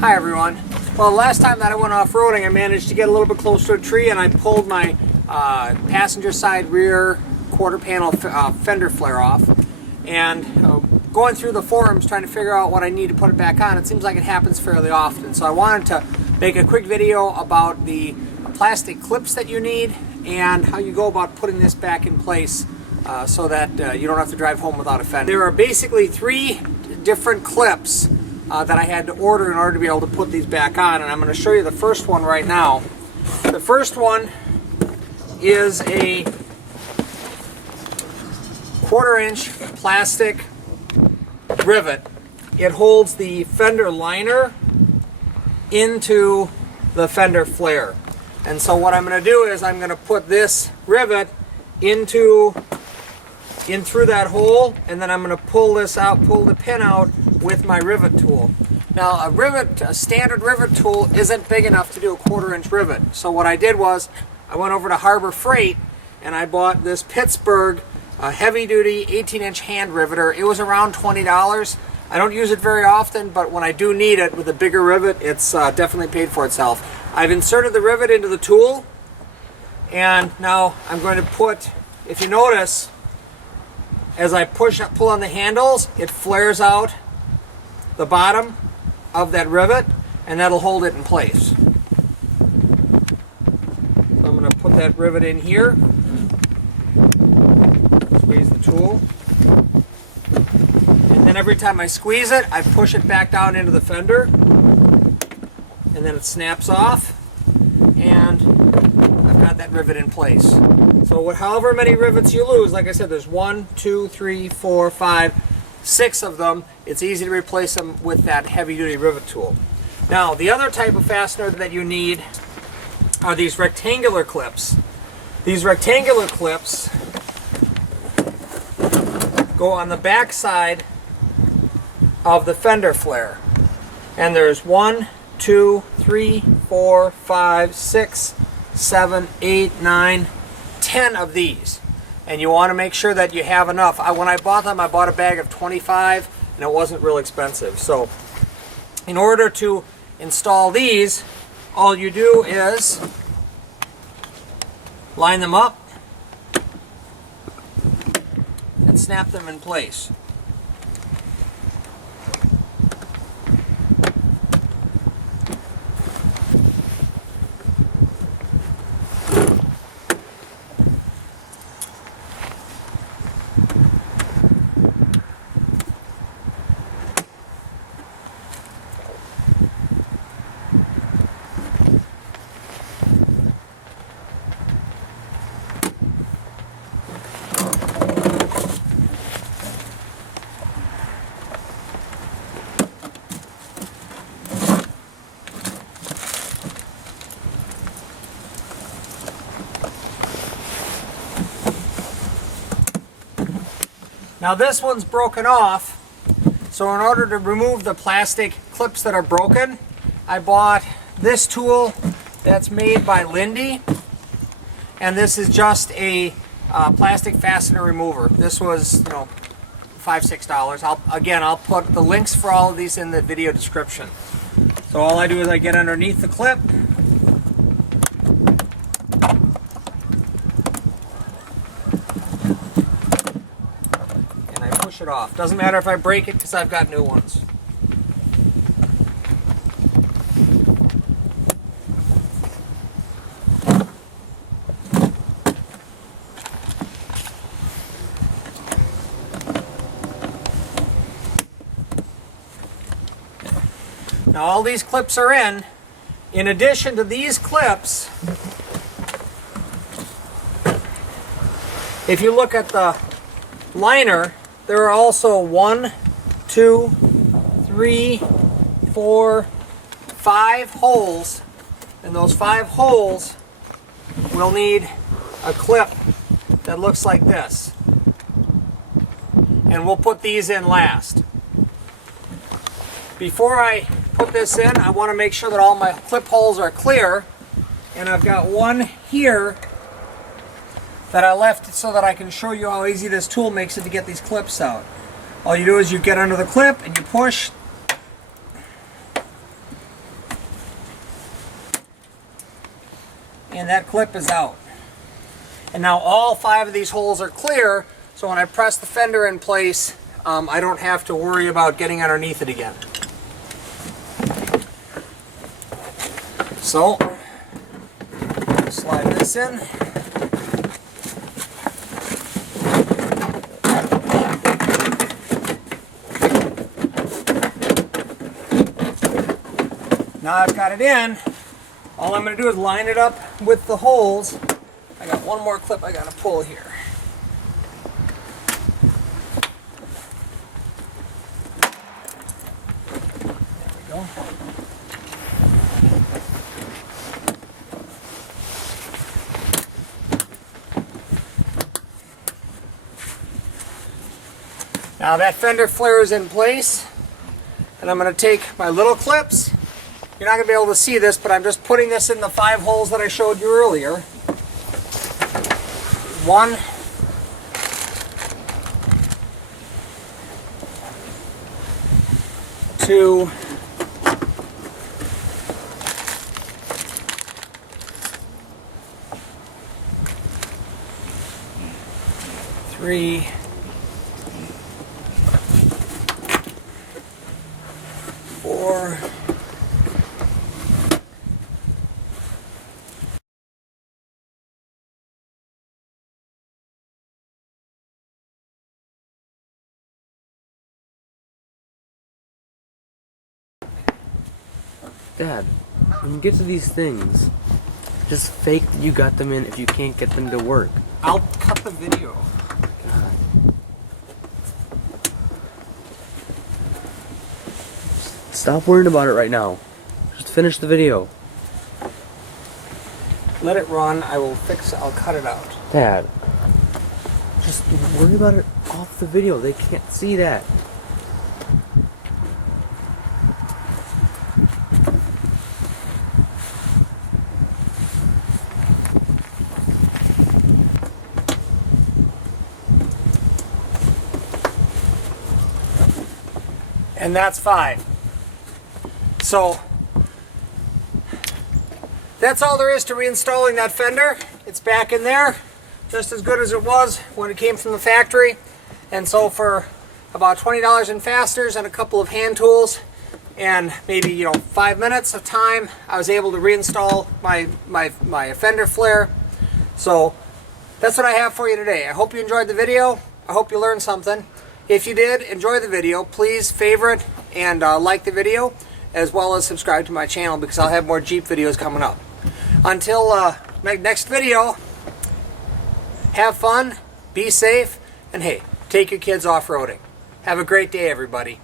Hi everyone. Well, last time that I went off-roading, I managed to get a little bit close to a tree and I pulled my passenger side rear quarter panel fender flare off. And going through the forums trying to figure out what I need to put it back on, it seems like it happens fairly often. So I wanted to make a quick video about the plastic clips that you need and how you go about putting this back in place so that you don't have to drive home without a fender. There are basically three different clips that I had to order in order to be able to put these back on, and I'm going to show you the first one right now. The first one is a 1/4-inch plastic rivet. It holds the fender liner into the fender flare. And so what I'm going to do is I'm going to put this rivet in through that hole, and then I'm going to pull this out, pull the pin out with my rivet tool. Now a standard rivet tool isn't big enough to do a 1/4-inch rivet. So what I did was I went over to Harbor Freight and I bought this Pittsburgh heavy-duty 18-inch hand riveter. It was around $20. I don't use it very often, but when I do need it with a bigger rivet, it's definitely paid for itself. I've inserted the rivet into the tool, and now I'm going to put, if you notice, as I pull on the handles, it flares out the bottom of that rivet, and that'll hold it in place. So I'm going to put that rivet in here, squeeze the tool, and then every time I squeeze it, I push it back down into the fender, and then it snaps off, and I've got that rivet in place. So however many rivets you lose, like I said, there's 1, 2, 3, 4, 5, 6 of them. It's easy to replace them with that heavy-duty rivet tool. Now, the other type of fastener that you need are these rectangular clips. These rectangular clips go on the back side of the fender flare. And there's 1, 2, 3, 4, 5, 6, 7, 8, 9, 10 of these, and you want to make sure that you have enough. When I bought them, I bought a bag of 25, and it wasn't real expensive. So in order to install these, all you do is line them up and snap them in place. Now this one's broken off, so in order to remove the plastic clips that are broken, I bought this tool that's made by Lindy, and this is just a plastic fastener remover. This was, $5, $6. I'll put the links for all of these in the video description. So all I do is I get underneath the clip, push it off. Doesn't matter if I break it because I've got new ones. Now all these clips are in. In addition to these clips, if you look at the liner, there are also 1, 2, 3, 4, 5 holes, and those 5 holes will need a clip that looks like this. And we'll put these in last. Before I put this in, I want to make sure that all my clip holes are clear, and I've got one here that I left so that I can show you how easy this tool makes it to get these clips out. All you do is you get under the clip and you push, And that clip is out. And now all 5 of these holes are clear, so when I press the fender in place, I don't have to worry about getting underneath it again. So, slide this in. Now I've got it in, all I'm going to do is line it up with the holes. I got one more clip I got to pull here. There we go. Now that fender flare is in place, and I'm going to take my little clips. You're not going to be able to see this, but I'm just putting this in the 5 holes that I showed you earlier. 1, 2, 3, 4, 'Dad, when you get to these things, just fake that you got them in if you can't get them to work. I'll cut the video. God. Stop worrying about it right now. Just finish the video. Let it run. I'll cut it out. Dad, just worry about it off the video. They can't see that. And that's 5. So that's all there is to reinstalling that fender. It's back in there, just as good as it was when it came from the factory. And so for about $20 in fasteners and a couple of hand tools and maybe 5 minutes of time, I was able to reinstall my fender flare. So that's what I have for you today. I hope you enjoyed the video. I hope you learned something. If you did enjoy the video, please favorite and like the video, as well as subscribe to my channel because I'll have more Jeep videos coming up. Until my next video, have fun, be safe, and hey, take your kids off-roading. Have a great day, everybody.